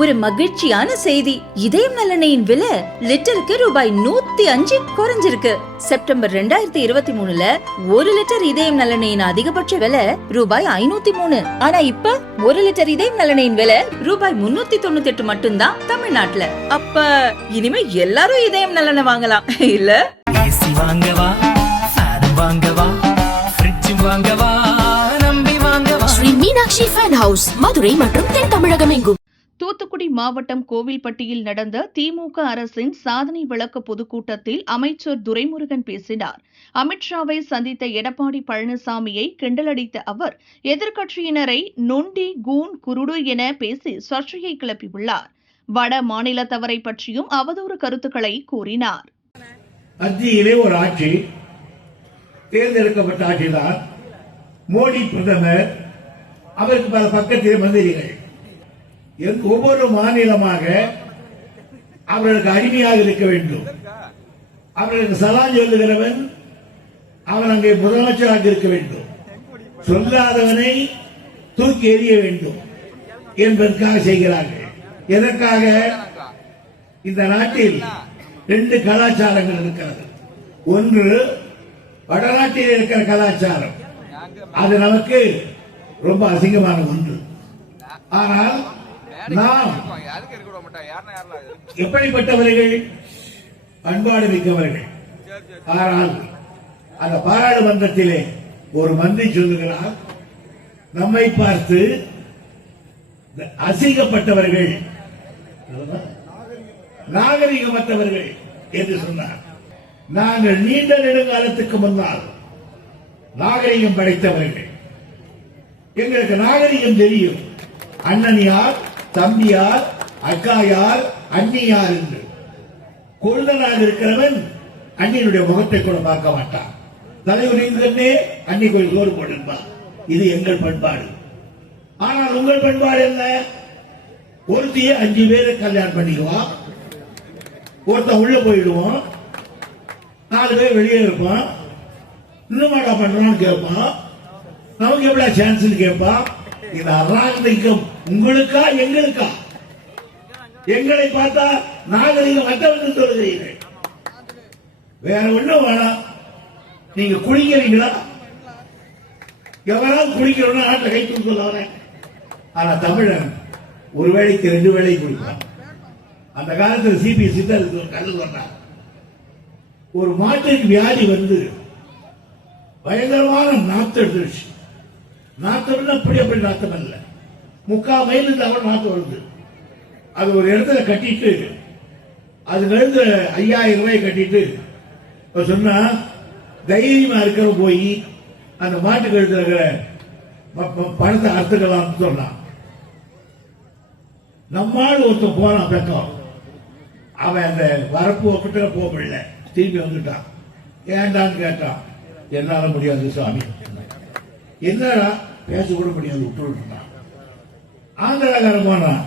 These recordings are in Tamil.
ஒரு மகிழ்ச்சியான செய்தி. இதயம் நல்லெண்ணெயின் விலை லிட்டருக்கு ரூபாய் 105 குறைஞ்சிருக்கு. செப்டம்பர் 2023ல 1 லிட்டர் இதயம் நல்லெண்ணெயின் அதிகபட்ச விலை ரூபாய் 503. ஆனா இப்ப 1 லிட்டர் இதயம் நல்லெண்ணெயின் விலை ரூபாய் 398 மட்டும்தான் தமிழ்நாட்டுல. அப்ப இனிமே எல்லாரும் இதயம் நல்லெண்ணெய் வாங்கலாம் இல்ல? ஏசி வாங்கவா, ஃபேன் வாங்கவா, ஃப்ரிட்ஜ் வாங்கவா, நம்பி வாங்கவா. ஸ்ரீ மீனாட்சி ஃபேன் ஹவுஸ், மதுரை மற்றும் தென் தமிழகம் எங்கும். தூத்துக்குடி மாவட்டம் கோவில்பட்டியில் நடந்த திமுக அரசின் சாதனை விளக்க பொதுக்கூட்டத்தில் அமைச்சர் துரைமுருகன் பேசினார். அமித்ஷாவை சந்தித்த எடப்பாடி பழனிசாமியை கிண்டலடித்த அவர் எதிர்க்கட்சியினரை நொண்டி, கூன், குருடு என பேசி சர்ச்சையை கிளப்பியுள்ளார். வட மாநிலத்தவரை பற்றியும் அவதூறு கருத்துக்களை கூறினார். மத்தியிலே ஒரு ஆட்சி, தேர்ந்தெடுக்கப்பட்ட ஆட்சிதான். மோடி பிரதமர், அவருக்கு பல பக்கத்தில் மந்திரிகள். ஒவ்வொரு மாநிலமாக அவர்களுக்கு அடிமையாக இருக்க வேண்டும். அவர்களுக்கு சலாம் சொல்லுகிறவன் அவன் அங்கே முதலமைச்சராக இருக்க வேண்டும். சொல்லாதவனை தூக்கி எறிய வேண்டும் என்பதற்காக செய்கிறார்கள். எதற்காக? இந்த நாட்டில் 2 கலாச்சாரங்கள் இருக்கிறது. ஒன்று வடநாட்டில் இருக்கிற கலாச்சாரம், அது நமக்கு ரொம்ப அசிங்கமான ஒன்று. ஆனால் நாம் எப்படிப்பட்டவர்கள்? பண்பாடு மிக்கவர்கள். ஆனால் அந்த பாராளுமன்றத்திலே ஒரு மந்திரி சொல்லுகிறார், நம்மை பார்த்து அசிங்கப்பட்டவர்கள், நாகரிகமற்றவர்கள் என்று சொன்னார். நாங்கள் நீண்ட நெடுங்காலத்துக்கு முன்னால் நாகரிகம் படைத்தவர்கள். எங்களுக்கு நாகரிகம் தெரியும். அண்ணன் யார், தம்பி யார், அக்கா யார், அண்ணி யார் என்று. கொழுந்தனாக இருக்கிறவன் அண்ணியினுடைய முகத்தை கூட பார்க்க மாட்டான். தலைவரே அண்ணி கோயில் சோறு போட்டிருப்பான். இது எங்கள் பண்பாடு. ஆனால் உங்கள் பண்பாடு என்ன? ஒருத்தையே 5 பேரை கல்யாணம் பண்ணிக்குவான், ஒருத்தன் உள்ள போயிடுவோம், 4 பேர் வெளியே இருப்பான். இன்னுமாடா பண்றான்னு கேட்பான். நமக்கு எவ்வளவு சான்ஸ் கேட்பான். இது அராஜகம். உங்களுக்கா எங்களுக்கா? எங்களை பார்த்தா நாகரிகம் மற்றவர்கள் சொல்லுகிறீர்கள். வேற ஒண்ணும் வேணாம். நீங்க குளிக்கிறீங்களா? எவரால் குளிக்கிறோம்னா நாட்டை கை சொல்ல. ஆனா தமிழன் ஒரு வேளைக்கு 2 வேளை குளிப்பான். அந்த காலத்தில் சிபிஎஸ்சி ஒரு கல்லு சொன்னார். ஒரு மாட்டுக்கு வியாதி வந்து பயங்கரமான நாத்து எடுத்துருச்சு. நாத்தம்னா அப்படி நாத்தம் அல்ல, 3/4 மைல் தவிர நாத்தம் வருது. அது ஒரு இடத்துல கட்டிட்டு, அதுல இருந்து 5000 ரூபாய் கட்டிட்டு சொன்னா தைரியமா இருக்கிற போய் அந்த மாட்டுக்கு எடுத்துக்கிற பணத்தை அறுத்துக்கலாம் சொன்னான். நம்மால் ஒருத்தன் போனான் பக்கம். அவன் அந்த வரப்பு கிட்ட போக முடியல, திரும்பி வந்துட்டான். ஏண்டான்னு கேட்டான். என்னால முடியாது சுவாமி. என்னடா? பேச கூட முடியாது, விட்டு. ஆந்திராக்காரன் போனான்.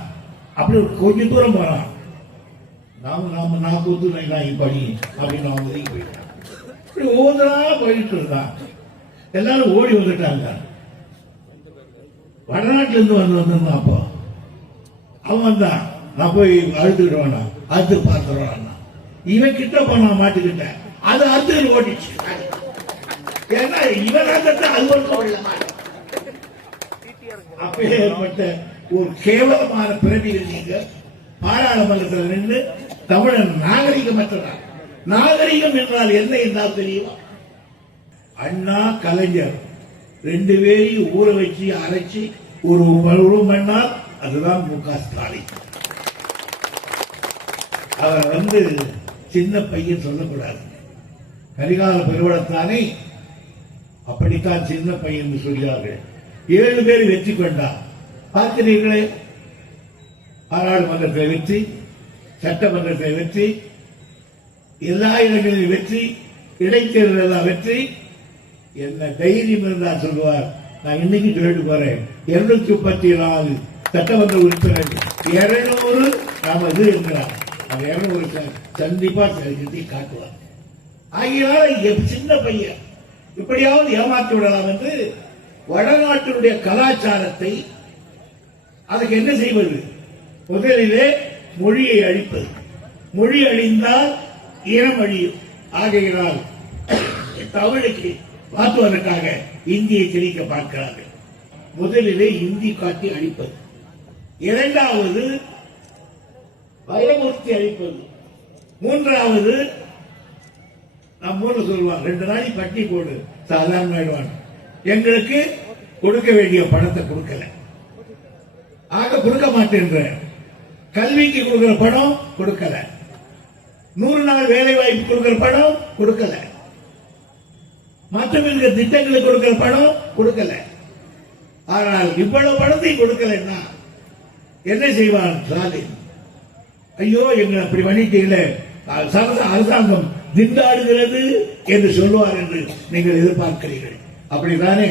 அப்படி கொஞ்சம் தூரம் போனான். நான் கூத்து படி அப்படின்னு அவன் ஒதுக்கி போயிட்டான். இப்படி ஒவ்வொன்றா போயிட்டு இருந்தான். எல்லாரும் ஓடி வந்துட்டாங்க. வடநாட்டில இருந்து வந்திருந்தான். அப்போ அவன் வந்தான். நான் போய் அழுத்துக்கிட்டு வேணாம், அறுத்து பார்த்துருவான். இவன் கிட்ட போனான் மாட்டுக்கிட்ட. அது அறுத்துக்கிட்டு ஓடிச்சு. ஏன்னா இவன் அது அப்பேற்பட்ட ஒரு கேவலமான பிறவிகள் நீங்க பாராளுமன்றத்தில் நின்று தமிழன் நாகரிகமற்றவர். நாகரிகம் என்றால் என்ன என்றால் தெரியுமா? அண்ணா, கலைஞர் 2 பேரையும் ஊற வச்சு அரைச்சி ஒரு உருவம் பண்ணால் அதுதான் மு.க. ஸ்டாலின். அவர் சின்ன பையன் சொல்லக்கூடாது. கரிகால பெருவளத்தானே அப்படித்தான் சின்ன பையன் சொல்கிறார்கள். 7 பேர் வெற்றி கொண்டார். பார்க்கிறீர்களே, பாராளுமன்றத்தில் வெற்றி, சட்டமன்றத்தில் வெற்றி, எல்லா இடங்களிலும் வெற்றி, இடைத்தேர்தல் வெற்றி. என்ன தைரியம் இருந்தால் சொல்லுவார். நான் இன்னைக்கு சொல்லிட்டு போறேன், 234 சட்டமன்ற உறுப்பினர்கள் 200 நாம இது இருக்கிறார். 200 கண்டிப்பா கட்டி காட்டுவார். ஆகியனால சின்ன பையன் இப்படியாவது ஏமாற்றி விடலாம் என்று வடநாட்டினுடைய கலாச்சாரத்தை அதுக்கு என்ன செய்வது? முதலிலே மொழியை அழிப்பது. மொழி அழிந்தால் இனம் அழியும். ஆகையினால் தமிழுக்கு மாற்றுவதற்காக இந்தியை திணிக்க பார்க்கிறார்கள். முதலிலே இந்தி காட்டி அழிப்பது, இரண்டாவது வைரமூர்த்தி அழிப்பது, மூன்றாவது நம்ம ஊர்ல சொல்லுவாங்க 2 நாளைக்கு பட்டி போடு சாதாரண எங்களுக்கு கொடுக்க வேண்டிய பணத்தை கொடுக்கல, ஆக கொடுக்க மாட்டேன்ற. கல்விக்கு கொடுக்கிற பணம் கொடுக்கல, 100 நாள் வேலை வாய்ப்பு கொடுக்கிற பணம் கொடுக்கல, மற்ற திட்டங்களுக்கு கொடுக்கிற பணம் கொடுக்கல. ஆனால் இவ்வளவு பணத்தை கொடுக்கலன்னா என்ன செய்வான் ஸ்டாலின்? ஐயோ எங்களை அப்படி பண்ணிட்டீங்களே, அரசாங்கம் திண்டாடுகிறது என்று சொல்லுவார் என்று நீங்கள் எதிர்பார்க்கிறீர்கள். அப்படித்தானே?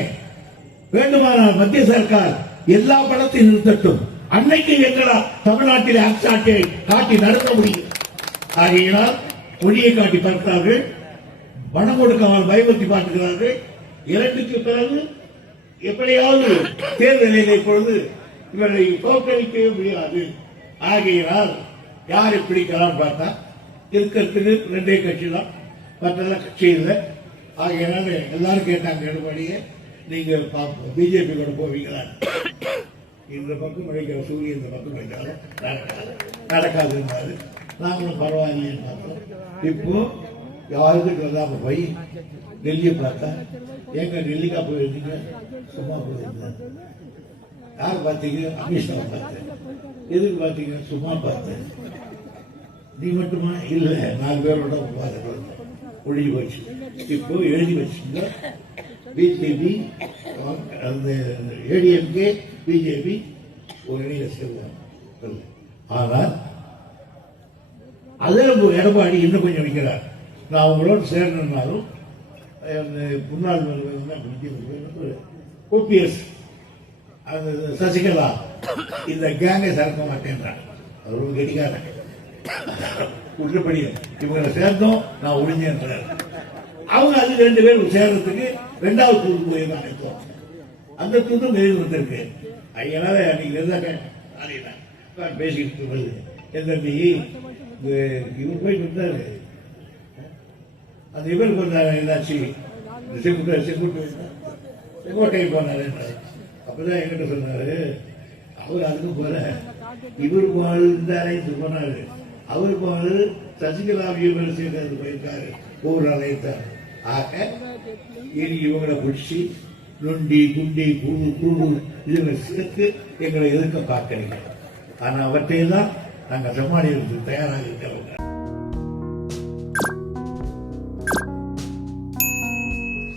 வேண்டுமானால் மத்திய சர்க்கார் எல்லா பணத்தையும் நிறுத்தட்டும், அன்னைக்கு எங்களால் தமிழ்நாட்டில் ஆட்சியை காட்டி நடத்த முடியும். ஆகையினால் மொழியை காட்டி பார்க்கிறார்கள், பணம் கொடுக்காமல் பயமுறுத்தி பார்க்கிறார்கள். 2க்கு பிறகு எப்படியாவது தேர்தலில் இப்பொழுது இவரை தோற்கடிக்கவே முடியாது. ஆகையினால் யாரை பிடிக்கலாம் பார்த்தா இருக்கிறதுக்கு 2 கட்சி தான், மற்றெல்லாம் கட்சி இல்லை. ஆகையினால எல்லாரும் கேட்டாங்க, எடப்பாடியே நீங்க பிஜேபி கூட போவீங்களா? இந்த பக்கம் உழைக்கிற சூரியன் இந்த பக்கம் உழைக்காலும் நடக்காது இருந்தாரு. நாங்களும் பரவாயில்லைன்னு பார்த்தோம். இப்போ யாருக்கு வந்தாம போய் டெல்லியை பார்த்தா, எங்க டெல்லிக்கா போயிருந்தீங்க? சும்மா போயிருந்தேன். யார் பார்த்தீங்க? அமித்ஷாவை பார்த்தேன். எதுக்கு பார்த்தீங்க? சும்மா பார்த்தேன். நீ மட்டுமா? இல்ல, 4 பேரோட ஒழுகி போச்சு. இப்போ எழுதி வச்சுங்க, பிஜேபி அந்த ஏடிஎம்கே பிஜேபி ஒரு இணையில சேருவாங்க. ஆனால் அதில் எடப்பாடி இன்னும் கொஞ்சம் வைக்கிறார். நான் உங்களோட சேரணுன்னாலும் முன்னாள் ஓபிஎஸ் அந்த சசிகலா இந்த கேங்கை சேர்க்க மாட்டேன்றாங்க. அவர் ஒரு கெடிக்காரன். குற்றப்படி இவங்களை சேர்ந்தோம், நான் ஒழிஞ்சேன்றார். அவங்க அது 2 பேரும் சேர்றதுக்கு 2வது தூது போய் தான் அழைத்தோம். அந்த தூதும் எழுதி வந்திருக்கு. அதனால அன்னைக்கு இருந்தாங்க பேசிக்கிட்டு வருது. எந்த இவர் போயிட்டு இருந்தாரு, அந்த இவர் கொஞ்சம் என்னாச்சு செங்கோட்டை போனாரு. அப்பதான் என்கிட்ட சொன்னாரு, அவர் அதுக்கு போல இவர் வாழ்ந்தாரே சொன்னாரு. அவர் போது சசிகலா யூனிவர்சிட்டி போயிருக்காரு, ஒவ்வொரு அழைத்தார். ஆக இனி இவங்களை பிடிச்சி நொண்டி குண்டி குழு குழு இதுகளை சேர்த்து எங்களை எதிர்க்க பார்க்கிறீங்க. ஆனா அவற்றையெல்லாம் நாங்கள் சமாளிக்கிறதுக்கு தயாராக இருக்கிறவங்க.